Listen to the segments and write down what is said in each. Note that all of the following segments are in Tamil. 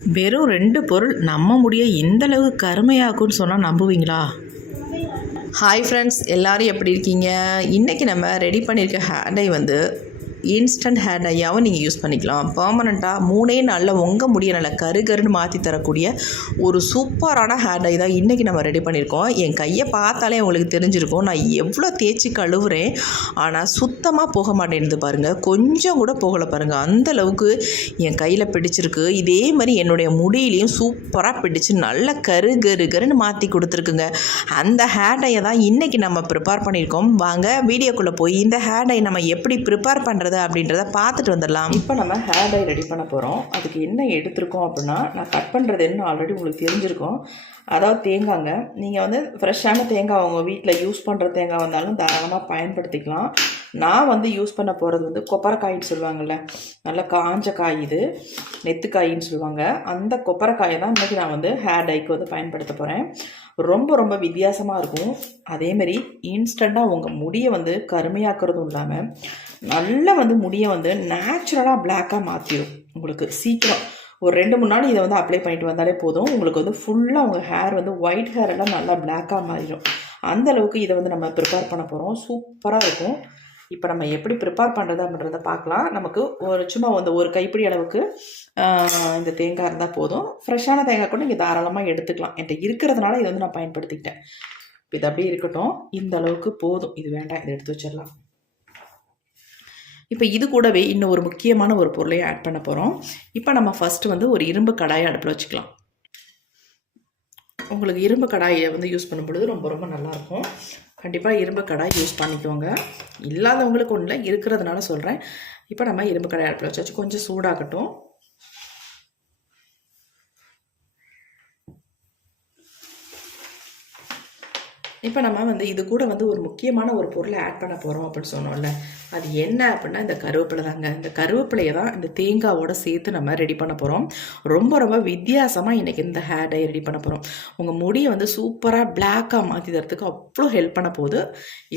வெறும் 2 பொருள் நம்ம முடிய இந்தளவு கருமையாக்கும்னு சொன்னால் நம்புவீங்களா? ஹாய் ஃப்ரெண்ட்ஸ், எல்லோரும் எப்படி இருக்கீங்க? இன்றைக்கி நம்ம ரெடி பண்ணியிருக்க ஹேர் டை வந்து இன்ஸ்டன்ட் ஹேர் டையாகவும் நீங்கள் யூஸ் பண்ணிக்கலாம். பெர்மனண்ட்டாக 3 நாளில் உங்கள் முடிய நல்லா கருன்னு மாற்றி தரக்கூடிய ஒரு சூப்பரான ஹேர் டை தான் இன்றைக்கி நம்ம ரெடி பண்ணியிருக்கோம். என் கையை பார்த்தாலே உங்களுக்கு தெரிஞ்சிருக்கும் நான் எவ்வளோ தேய்ச்சி கழுவுறேன், ஆனால் சுத்தமாக போக மாட்டேன்து பாருங்கள். கொஞ்சம் கூட போகலை பாருங்கள், அந்தளவுக்கு என் கையில் பிடிச்சிருக்கு. இதே மாதிரி என்னுடைய முடியிலையும் சூப்பராக பிடிச்சி நல்லா கருன்னு மாற்றி கொடுத்துருக்குங்க. அந்த ஹேர் டையை தான் இன்றைக்கி நம்ம ப்ரிப்பேர் பண்ணியிருக்கோம். வாங்க வீடியோக்குள்ளே போய் இந்த ஹேர் டை நம்ம எப்படி ப்ரிப்பேர் பண்ணுறது அப்படின்றத பார்த்துட்டு வந்துடலாம். இப்போ நம்ம ஹேர் டை ரெடி பண்ண போகிறோம். அதுக்கு என்ன எடுத்திருக்கோம் அப்படின்னா, நான் கட் பண்ணுறது என்ன ஆல்ரெடி உங்களுக்கு தெரிஞ்சிருக்கும். அதாவது தேங்காய்ங்க. நீங்கள் வந்து ஃப்ரெஷ்ஷான தேங்காய் உங்கள் வீட்டில் யூஸ் பண்ணுற தேங்காய் வந்தாலும் தாராளமாக பயன்படுத்திக்கலாம். நான் வந்து யூஸ் பண்ண போகிறது வந்து கொப்பரைக்காயின்னு சொல்லுவாங்கள்ல, நல்லா காஞ்ச காய், இது நெத்துக்காயின்னு சொல்லுவாங்க. அந்த கொப்பரைக்காயை தான் இன்றைக்கி நான் வந்து ஹேர் டைக்கு வந்து பயன்படுத்த போகிறேன். ரொம்ப வித்தியாசமாக இருக்கும். அதேமாரி இன்ஸ்டண்ட்டாக உங்கள் முடியை வந்து கருமையாக்குறதும் இல்லாமல் நல்லா வந்து முடியை வந்து நேச்சுரலாக பிளாக்காக மாற்றிடும். உங்களுக்கு சீக்கிரம் ஒரு 2-3 நாள் இதை வந்து அப்ளை பண்ணிட்டு வந்தாலே போதும். உங்களுக்கு வந்து ஃபுல்லாக உங்கள் ஹேர் வந்து ஒயிட் ஹேர் எல்லாம் நல்லா பிளாக்காக மாறிடும். அந்தளவுக்கு இதை வந்து நம்ம ப்ரிப்பேர் பண்ண போகிறோம். சூப்பராக இருக்கும். இப்போ நம்ம எப்படி ப்ரிப்பேர் பண்ணுறது அப்படின்றத பார்க்கலாம். நமக்கு சும்மா வந்து ஒரு கைப்பிடி அளவுக்கு இந்த தேங்காய் இருந்தால் போதும். ஃப்ரெஷ்ஷான தேங்காய் கூட நீங்கள் தாராளமாக எடுத்துக்கலாம். என்கிட்ட இருக்கிறதுனால இதை வந்து நான் பயன்படுத்திக்கிட்டேன். இப்போ இது அப்படியே இருக்கட்டும். இந்த அளவுக்கு போதும், இது வேண்டாம், இதை எடுத்து வச்சிடலாம். இப்போ இது கூடவே இன்னும் ஒரு முக்கியமான ஒரு பொருளையும் ஆட் பண்ண போகிறோம். இப்போ நம்ம ஃபஸ்ட்டு வந்து ஒரு இரும்பு கடாயை அடுப்பில் வச்சுக்கலாம். உங்களுக்கு இரும்பு கடாயை வந்து யூஸ் பண்ணும்பொழுது ரொம்ப நல்லாயிருக்கும். கண்டிப்பாக இரும்பு கடாய் யூஸ் பண்ணிக்கோங்க. இல்லாதவங்களுக்கு ஒன்றும் இல்லை, இருக்கிறதுனால சொல்கிறேன். இப்போ நம்ம இரும்பு கடாய் அடுப்பில் வச்சாச்சு. கொஞ்சம் சூடாகட்டும். இப்போ நம்ம வந்து இது கூட வந்து ஒரு முக்கியமான ஒரு பொருளை ஆட் பண்ண போகிறோம் அப்படின்னு சொன்னோம்ல, அது என்ன அப்படின்னா இந்த கருவேப்பிலை தாங்க. இந்த கருவேப்பிலையை தான் இந்த தேங்காவோட சேர்த்து நம்ம ரெடி பண்ண போகிறோம். ரொம்ப வித்தியாசமாக இன்றைக்கி இந்த ஹேர் டை ரெடி பண்ண போகிறோம். உங்கள் முடியை வந்து சூப்பராக பிளாக்காக மாற்றி தரத்துக்கு அவ்வளோ ஹெல்ப் பண்ண போகுது.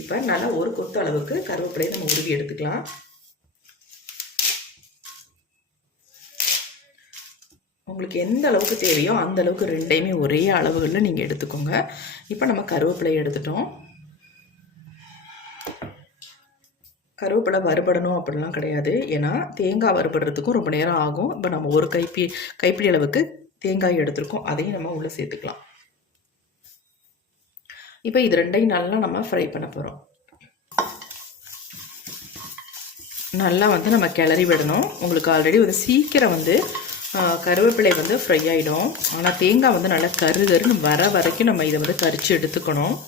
இப்போ நல்லா ஒரு கொத்து அளவுக்கு கருவேப்பிலையை நம்ம உருவி எடுத்துக்கலாம். உங்களுக்கு எந்த அளவுக்கு தேவையோ அந்த அளவுக்கு 2யுமே ஒரே அளவுகளில் நீங்கள் எடுத்துக்கோங்க. இப்போ நம்ம கருவேப்பிலையை எடுத்துட்டோம். கருவேப்பிலை வறுபடணும் அப்படிலாம் கிடையாது, ஏன்னா தேங்காய் வறுபடுறதுக்கும் ரொம்ப நேரம் ஆகும். இப்போ நம்ம ஒரு கைப்பிடி அளவுக்கு தேங்காய் எடுத்துருக்கோம், அதையும் நம்ம உள்ளே சேர்த்துக்கலாம். இப்போ இது 2யும் நல்லா நம்ம ஃப்ரை பண்ண போகிறோம். நல்லா வந்து நம்ம கிளறி விடணும். உங்களுக்கு ஆல்ரெடி வந்து சீக்கிரம் வந்து கருவேப்பிலை வந்து ஃப்ரை ஆகிடும். ஆனால் தேங்காய் வந்து நல்லா கருன்னு வர வரைக்கும் நம்ம இதை வந்து கரிச்சு எடுத்துக்கணும்.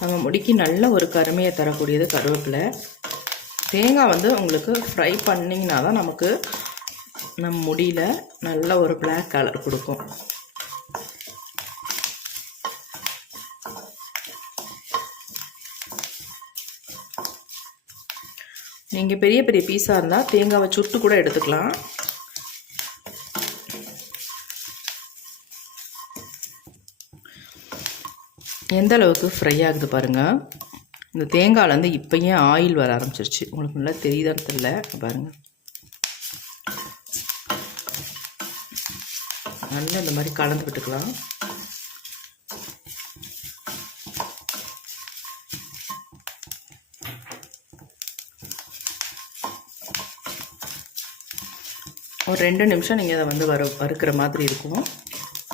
நம்ம முடிக்கு நல்ல ஒரு கருமையை தரக்கூடியது கருவேப்பிலை. தேங்காய் வந்து உங்களுக்கு ஃப்ரை பண்ணிங்கன்னா தான் நமக்கு நம்ம முடியில் நல்ல ஒரு பிளாக் கலர் கொடுக்கும். நீங்கள் பெரிய பீஸாக இருந்தால் தேங்காவை சுட்டு கூட எடுத்துக்கலாம். எந்த அளவுக்கு ஃப்ரை ஆகுது பாருங்கள். இந்த தேங்காயிலேருந்து இப்போயே ஆயில் வர ஆரம்பிச்சிருச்சு. உங்களுக்கு நல்லா தெரியுதான்னு தெரியல, பாருங்கள். நல்லா இந்த மாதிரி கலந்து விட்டுக்கலாம். ஒரு 2 நிமிஷம் நீங்கள் அதை வந்து வறுக்கிற மாதிரி இருக்கும்.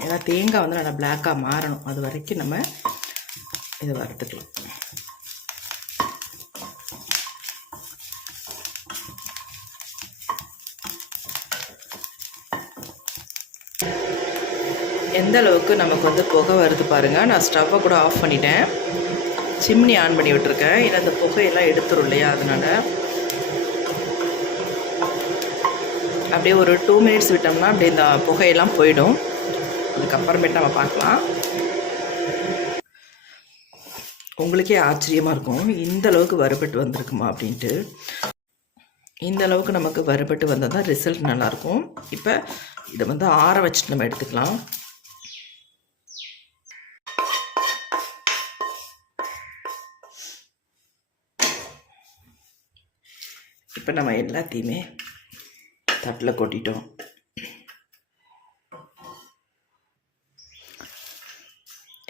ஏன்னா தேங்காய் வந்து நல்லா பிளாக்காக மாறணும், அது வரைக்கும் நம்ம இதை வறுத்துக்கலாம். எந்த அளவுக்கு நமக்கு வந்து புகை வருது பாருங்கள். நான் ஸ்டவ்வை கூட ஆஃப் பண்ணிட்டேன், சிம்னி ஆன் பண்ணி விட்டுருக்கேன். ஏன்னா அந்த புகையெல்லாம் எடுத்துரும் இல்லையா, அதனால் அப்படியே ஒரு 2 மினிட்ஸ் விட்டோம்னா அப்படியே இந்த புகையெல்லாம் போயிடும். அதுக்கப்புறமேட்டு நம்ம பார்க்கலாம். உங்களுக்கே ஆச்சரியமாக இருக்கும், இந்த அளவுக்கு வறுபட்டு வந்திருக்குமா அப்படின்ட்டு. இந்த அளவுக்கு நமக்கு வறுபட்டு வந்தால் தான் ரிசல்ட் நல்லாயிருக்கும். இப்போ இதை வந்து ஆற வச்சுட்டு நம்ம எடுத்துக்கலாம். இப்போ நம்ம எல்லாத்தையுமே தட்டில் கொட்டிட்டோம்.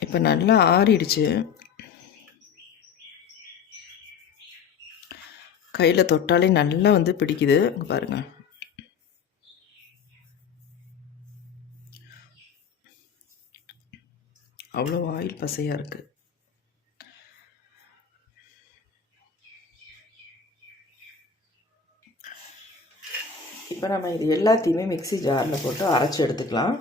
இப்போ நல்லா ஆறிடுச்சு. கையில் தொட்டாலே நல்லா வந்து பிடிக்குது. பாருங்கள், அவ்வளோ ஆயில் பசையாக இருக்குது. இப்போ நம்ம இது எல்லாத்தையுமே மிக்ஸி ஜாரில் போட்டு அரைச்சி எடுத்துக்கலாம்.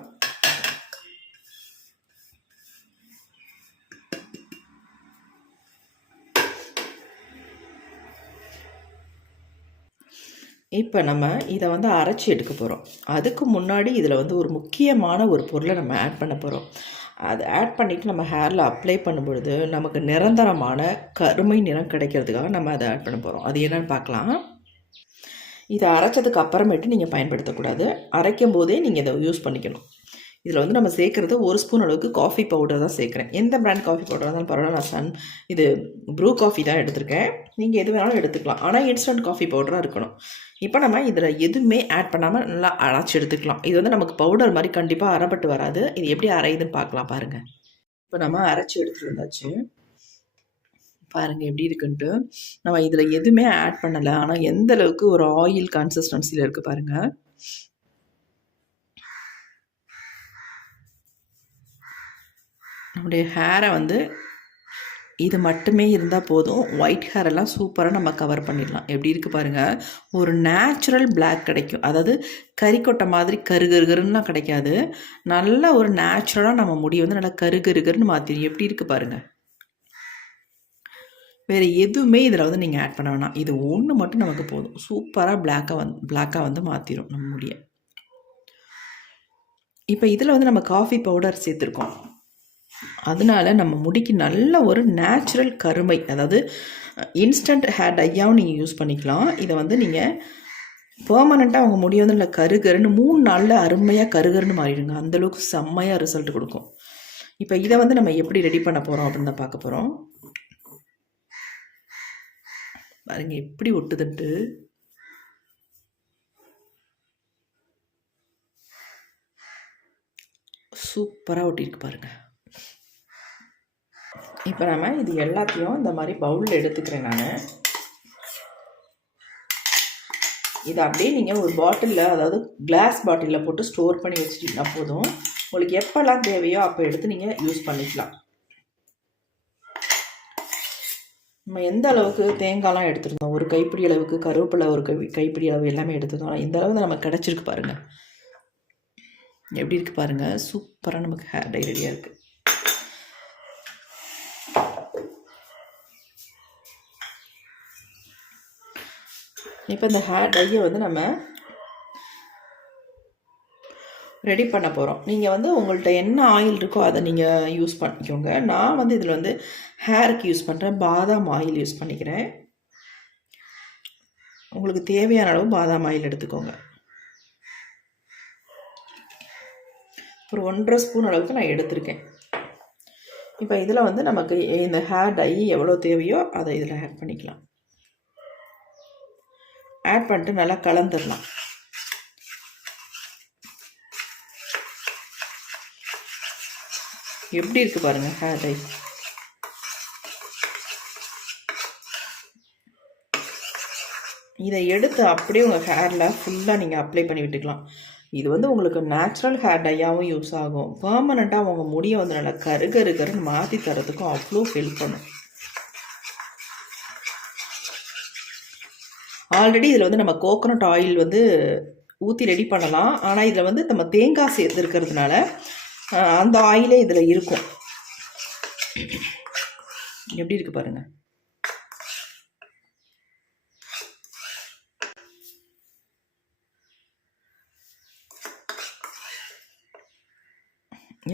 இப்போ நம்ம இதை வந்து அரைச்சி எடுக்க போகிறோம். அதுக்கு முன்னாடி இதில் வந்து ஒரு முக்கியமான ஒரு பொருளை நம்ம ஆட் பண்ண போகிறோம். அதை ஆட் பண்ணிவிட்டு நம்ம ஹேரில் அப்ளை பண்ணும்பொழுது நமக்கு நிரந்தரமான கருமை நிறம் கிடைக்கிறதுக்காக நம்ம அதை ஆட் பண்ண போகிறோம். அது என்னென்னு பார்க்கலாம். இதை அரைச்சதுக்கு அப்புறமேட்டு நீங்கள் பயன்படுத்தக்கூடாது. அரைக்கும் போதே நீங்கள் இதை யூஸ் பண்ணிக்கணும். இதில் வந்து நம்ம சேர்க்குறது 1 ஸ்பூன் அளவுக்கு காஃபி பவுடர் தான் சேர்க்குறேன். எந்த பிராண்ட் காஃபி பவுடராக இருந்தாலும் பரவாயில்ல. நான் இது ப்ரூ காஃபி தான் எடுத்திருக்கேன். நீங்கள் எது வேணாலும் எடுத்துக்கலாம், ஆனால் இன்ஸ்டன்ட் காஃபி பவுடராக இருக்கணும். இப்போ நம்ம இதில் எதுவுமே ஆட் பண்ணாமல் நல்லா அரைச்சி எடுத்துக்கலாம். இது வந்து நமக்கு பவுடர் மாதிரி கண்டிப்பாக அரைப்பட்டு வராது. இது எப்படி அரையுதுன்னு பார்க்கலாம் பாருங்கள். இப்போ நம்ம அரைச்சி எடுத்துகிட்டு வந்தாச்சு. பாருங்கள் எப்படி இருக்குன்ட்டு. நம்ம இதில் எதுவுமே ஆட் பண்ணலை, ஆனால் எந்த அளவுக்கு ஒரு ஆயில் கன்சிஸ்டன்சியில் இருக்குது பாருங்கள். நம்முடைய ஹேரை வந்து இது மட்டுமே இருந்தால் போதும். ஒயிட் ஹேரெல்லாம் சூப்பராக நம்ம கவர் பண்ணிடலாம். எப்படி இருக்குது பாருங்கள். ஒரு நேச்சுரல் பிளாக் கிடைக்கும். அதாவது கறிக்கொட்டை மாதிரி கருகருகருன்னா கிடைக்காது. நல்ல ஒரு நேச்சுரலாக நம்ம முடி வந்து நல்லா கருகருகருன்னு மாற்றிடும். எப்படி இருக்குது பாருங்கள். வேறு எதுவுமே இதில் வந்து நீங்கள் ஆட் பண்ண வேணாம். இது ஒன்று மட்டும் நமக்கு போதும். சூப்பராக பிளாக்காக வந்து மாற்றிடும் நம்ம முடியை. இப்போ இதில் வந்து நம்ம காஃபி பவுடர் சேர்த்துருக்கோம். அதனால நம்ம முடிக்கு நல்ல ஒரு நேச்சுரல் கருமை, அதாவது இன்ஸ்டன்ட் ஹேர் டையாகவும் நீங்கள் யூஸ் பண்ணிக்கலாம். இதை வந்து நீங்கள் பெர்மனெண்ட்டாக உங்கள் முடி வந்து இல்லை கருகருன்னு 3 நாளில் அருமையாக கருகருன்னு மாறிடுங்க. அந்தளவுக்கு செம்மையாக ரிசல்ட் கொடுக்கும். இப்போ இதை வந்து நம்ம எப்படி ரெடி பண்ண போகிறோம் அப்படின்னு தான் பார்க்க போகிறோம். பாருங்க எப்படி ஒட்டுதுன்ட்டு. சூப்பராக ஒட்டியிருக்கு பாருங்கள். இப்போ நம்ம இது எல்லாத்தையும் இந்த மாதிரி பவுலில் எடுத்துக்கிறேன் நான். இதை அப்படியே நீங்கள் ஒரு பாட்டிலில், அதாவது கிளாஸ் பாட்டிலில் போட்டு ஸ்டோர் பண்ணி வச்சுட்டிங்கன்னா போதும். உங்களுக்கு எப்போல்லாம் தேவையோ அப்போ எடுத்து நீங்கள் யூஸ் பண்ணிக்கலாம். நம்ம எந்த அளவுக்கு தேங்காய்லாம் எடுத்துருந்தோம், ஒரு கைப்பிடி அளவுக்கு கருவேப்பிலை, ஒரு கைப்பிடி அளவு எல்லாமே எடுத்துருந்தோம். இந்த அளவு நமக்கு கிடச்சிருக்கு பாருங்கள். எப்படி இருக்குது பாருங்கள். சூப்பராக நமக்கு ஹேர் டை ரெடியாக இருக்குது. இப்போ இந்த ஹேர் டையை வந்து நம்ம ரெடி பண்ண போகிறோம். நீங்கள் வந்து உங்கள்கிட்ட என்ன ஆயில் இருக்கோ அதை நீங்கள் யூஸ் பண்ணிக்கோங்க. நான் வந்து இதில் வந்து ஹேருக்கு யூஸ் பண்ணுறேன். பாதாம் ஆயில் யூஸ் பண்ணிக்கிறேன். உங்களுக்கு தேவையான அளவு பாதாம் ஆயில் எடுத்துக்கோங்க. ஒரு 1.5 ஸ்பூன் அளவுக்கு நான் எடுத்திருக்கேன். இப்போ இதில் வந்து நமக்கு இந்த ஹேர் டை எவ்வளோ தேவையோ அதை இதில் ஆட் பண்ணிக்கலாம். ஆட் பண்ணிட்டு நல்லா கலந்துடலாம். எப்படி இருக்குது பாருங்கள் ஹேர் டை. இதை எடுத்து அப்படியே உங்கள் ஹேரில் ஃபுல்லாக நீங்கள் அப்ளை பண்ணி விட்டுக்கலாம். இது வந்து உங்களுக்கு நேச்சுரல் ஹேர் டையாகவும் யூஸ் ஆகும். பெர்மனெண்ட்டாக உங்கள் முடியை வந்து நல்லா கருகருன்னு மாற்றி தரதுக்கும் அவ்வளோ ஹெல்ப் பண்ணும். ஆல்ரெடி இதில் வந்து நம்ம கோகோனட் ஆயில் வந்து ஊற்றி ரெடி பண்ணலாம். ஆனால் இதில் வந்து நம்ம தேங்காய் சேர்த்துருக்கிறதுனால அந்த ஆயிலே இதில் இருக்கும். எப்படி இருக்குது பாருங்கள்.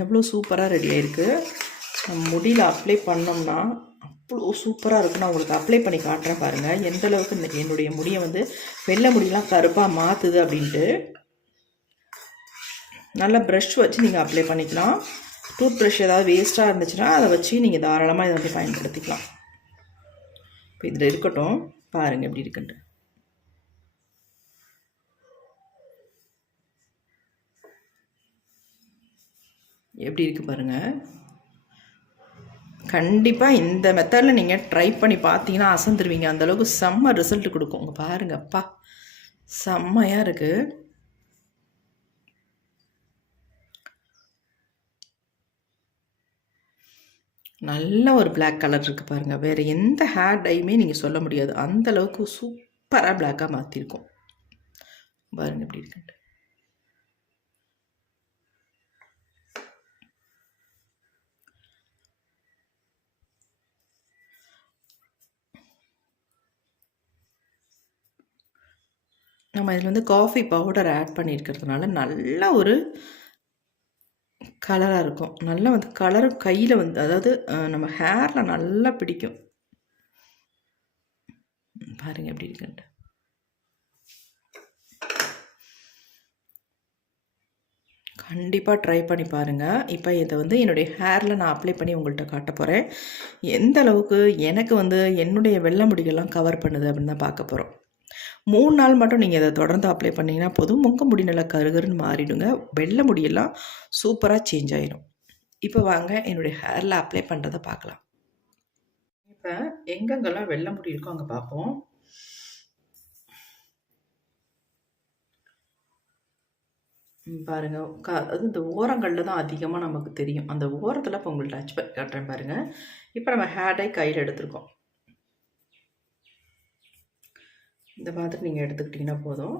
எவ்வளோ சூப்பராக ரெடி ஆகிருக்கு. நம்ம முடியில் அப்ளை பண்ணோம்னா அவ்வளோ சூப்பராக இருக்கும். நான் உங்களுக்கு அப்ளை பண்ணி காட்டுறேன் பாருங்கள் எந்த அளவுக்கு என்னுடைய முடியை வந்து வெள்ளை முடியெல்லாம் கருப்பாக மாற்றுது அப்படின்ட்டு. நல்லா ப்ரஷ் வச்சு நீங்கள் அப்ளை பண்ணிக்கலாம். டூத் ப்ரஷ் ஏதாவது வேஸ்ட்டாக இருந்துச்சுன்னா அதை வச்சு நீங்கள் தாராளமாக இதை வந்து பயன்படுத்திக்கலாம். இப்போ இதில் இருக்கட்டும், பாருங்கள் எப்படி இருக்குன்ட்டு. எப்படி இருக்குது பாருங்கள். கண்டிப்பாக இந்த மெத்தடில் நீங்கள் ட்ரை பண்ணி பார்த்தீங்கன்னா அசந்துருவீங்க. அந்தளவுக்கு செம்ம ரிசல்ட் கொடுக்கும். உங்கள் பாருங்கள், அப்பா செம்மையாக இருக்குது. நல்ல ஒரு பிளாக் கலர் இருக்குது பாருங்கள். வேறு எந்த ஹேர் டையுமே நீங்கள் சொல்ல முடியாது, அந்தளவுக்கு சூப்பராக பிளாக்காக மாற்றிருக்கும். பாருங்கள் எப்படி இருக்குன்ட்டு. நம்ம இதில் வந்து காஃபி பவுடர் ஆட் பண்ணியிருக்கிறதுனால நல்ல ஒரு கலராக இருக்கும். நல்லா வந்து கலரும் கையில் வந்து, அதாவது நம்ம ஹேரில் நல்லா பிடிக்கும். பாருங்கள் எப்படி இருக்குன்ட்டு. கண்டிப்பாக ட்ரை பண்ணி பாருங்கள். இப்போ இதை வந்து என்னுடைய ஹேரில் நான் அப்ளை பண்ணி உங்கள்கிட்ட காட்ட போகிறேன். எந்த அளவுக்கு எனக்கு வந்து என்னுடைய வெள்ளை முடிகள்லாம் கவர் பண்ணுது அப்படின்னு தான் பார்க்க போகிறோம். 3 நாள் மட்டும் நீங்கள் இதை தொடர்ந்து அப்ளை பண்ணிங்கன்னா போதும், உங்கள் முடி நல்லா கருகருன்னு மாறிடுங்க. வெள்ளை முடியெல்லாம் சூப்பராக சேஞ்ச் ஆகிடும். இப்போ வாங்க என்னுடைய ஹேரில் அப்ளை பண்ணுறதை பார்க்கலாம். இப்போ எங்கெங்கெல்லாம் வெள்ளை முடி இருக்கோ அங்கே பார்ப்போம். பாருங்கள், அது இந்த ஓரங்களில் தான் அதிகமாக நமக்கு தெரியும். அந்த ஓரத்தில் இப்போ உங்களுக்கு டச் பண்ணி காட்டுறேன் பாருங்கள். இப்போ நம்ம ஹேர் டை கையில் எடுத்துருக்கோம். இந்த மாதிரி நீங்கள் எடுத்துக்கிட்டிங்கன்னா போதும்.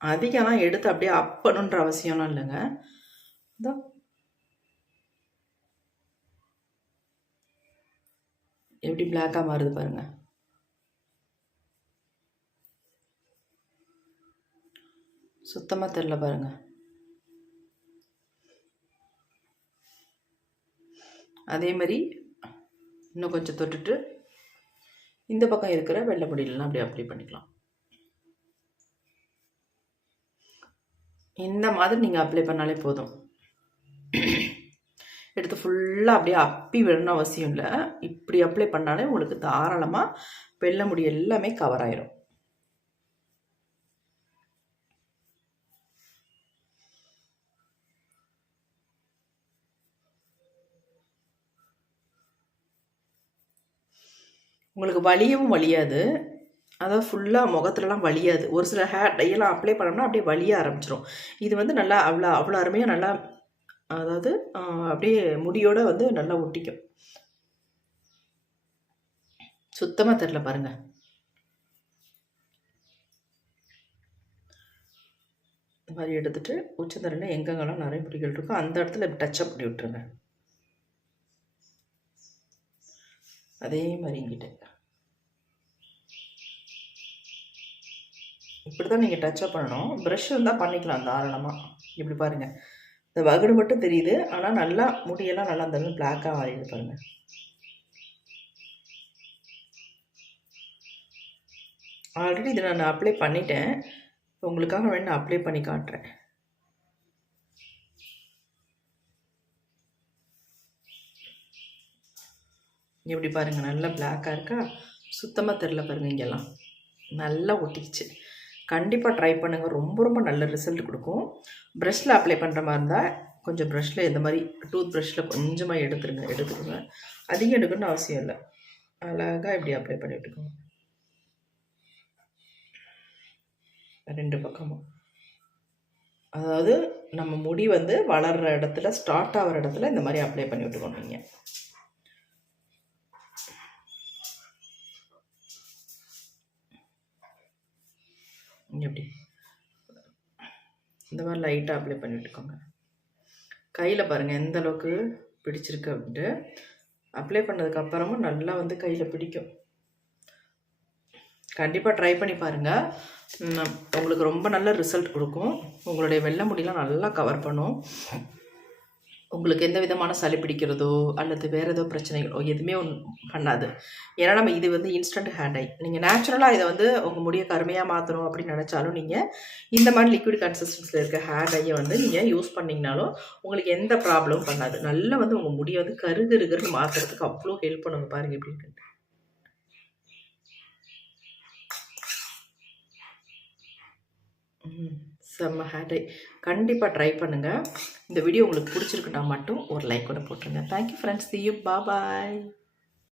அதிகமாக எடுத்து அப்படியே அப்பணுன்ற அவசியம்லாம் இல்லைங்க. இதோ எப்படி பிளாக்காக மாறுது பாருங்கள். சுத்தமாக தெரில பாருங்கள். அதே மாதிரி இன்னும் கொஞ்சம் தொட்டுட்டு இந்த பக்கம் இருக்கிற வெள்ளை முடியலாம் அப்படியே அப்ளை பண்ணிக்கலாம். இந்த மாதிரி நீங்கள் அப்ளை பண்ணாலே போதும். எடுத்து ஃபுல்லாக அப்படியே அப்பி விடணும் அவசியம் இல்லை. இப்படி அப்ளை பண்ணாலே உங்களுக்கு தாராளமாக வெள்ளை முடி எல்லாமே கவர் ஆயிரும். உங்களுக்கு வலியவும் வலியாது, அதாவது ஃபுல்லாக முகத்துலலாம் வலியாது. ஒரு சில ஹேர் டையெல்லாம் அப்ளை பண்ணோம்னா அப்படியே வலிய ஆரம்பிச்சிடும். இது வந்து நல்லா அவ்வளோ அருமையாக நல்லா, அதாவது அப்படியே முடியோடு வந்து நல்லா ஒட்டிக்கும். சுத்தமாக தெரில பாருங்கள். இந்த மாதிரி எடுத்துகிட்டு உச்சந்தலையில் எங்கெங்கெல்லாம் நிறைய முடிகள் இருக்கோ அந்த இடத்துல டச்சப் பண்ணி விட்டுருங்க. அதே மாதிரி இங்கிட்ட இப்படி தான் நீங்கள் டச்சப் பண்ணணும். ப்ரஷ் இருந்தால் பண்ணிக்கலாம் தாராளமாக. இப்படி பாருங்கள், இந்த வகுடு மட்டும் தெரியுது, ஆனால் நல்லா முடியெல்லாம் நல்லா அந்த பிளாக்காக மாறிடுது பாருங்கள். ஆல்ரெடி இதை நான் அப்ளை பண்ணிட்டேன், உங்களுக்காக வேணும் அப்ளை பண்ணி காட்டுறேன். எப்படி பாருங்கள், நல்லா பிளாக்காக இருக்கா, சுத்தமாக தெரில பாருங்கள். இங்கெல்லாம் நல்லா ஒட்டிக்கிச்சு. கண்டிப்பாக ட்ரை பண்ணுங்கள், ரொம்ப ரொம்ப நல்ல ரிசல்ட் கொடுக்கும். ப்ரஷ்ஷில் அப்ளை பண்ணுற மாதிரி இருந்தால் கொஞ்சம் ப்ரஷ்ஷில் இந்த மாதிரி டூத் ப்ரஷ்ஷில் கொஞ்சமாக எடுத்துக்கோங்க. அதிகம் எடுக்கணும்னு அவசியம் இல்லை. அழகாக இப்படி அப்ளை பண்ணி விட்டுக்கோங்க ரெண்டு பக்கமும். அதாவது நம்ம முடி வந்து வளர்கிற இடத்துல, ஸ்டார்ட் ஆகிற இடத்துல இந்த மாதிரி அப்ளை பண்ணி விட்டுக்கணும். நீங்கள் எப்படி இந்த மாதிரி லைட்டாக அப்ளை பண்ணி விட்டுக்கோங்க. கையில் பாருங்கள் எந்த அளவுக்கு பிடிச்சிருக்கு அப்படின்ட்டு. அப்ளை பண்ணதுக்கப்புறமும் நல்லா வந்து கையில் பிடிக்கும். கண்டிப்பாக ட்ரை பண்ணி பாருங்கள், உங்களுக்கு ரொம்ப நல்ல ரிசல்ட் கொடுக்கும். உங்களுடைய வெள்ளை முடியெலாம் நல்லா கவர் பண்ணும். உங்களுக்கு எந்த விதமான சளி பிடிக்கிறதோ அல்லது வேறு ஏதோ பிரச்சனைகளோ எதுவுமே பண்ணாது. ஏன்னா நம்ம இது வந்து இன்ஸ்டன்ட் ஹேர் டை. நீங்கள் நேச்சுரலாக இதை வந்து உங்கள் முடியை கருமையாக மாற்றணும் அப்படின்னு நினச்சாலும் நீங்கள் இந்த மாதிரி லிக்விட் கன்சிஸ்டன்சியில் இருக்க ஹேர் டையை வந்து நீங்கள் யூஸ் பண்ணிங்கனாலும் உங்களுக்கு எந்த ப்ராப்ளமும் பண்ணாது. நல்லா வந்து உங்கள் முடியை வந்து கருகருன்னு மாற்றுறதுக்கு அவ்வளோ ஹெல்ப் பண்ணுங்க. பாருங்கள் எப்படி இருக்குன்ட்டு. செம்ம ஹேர் டை. கண்டிப்பாக ட்ரை பண்ணுங்கள். இந்த வீடியோ உங்களுக்கு பிடிச்சிருக்குன்னா மட்டும் ஒரு லைக் கூட போட்டுருங்க. Thank you friends. See you. Bye bye.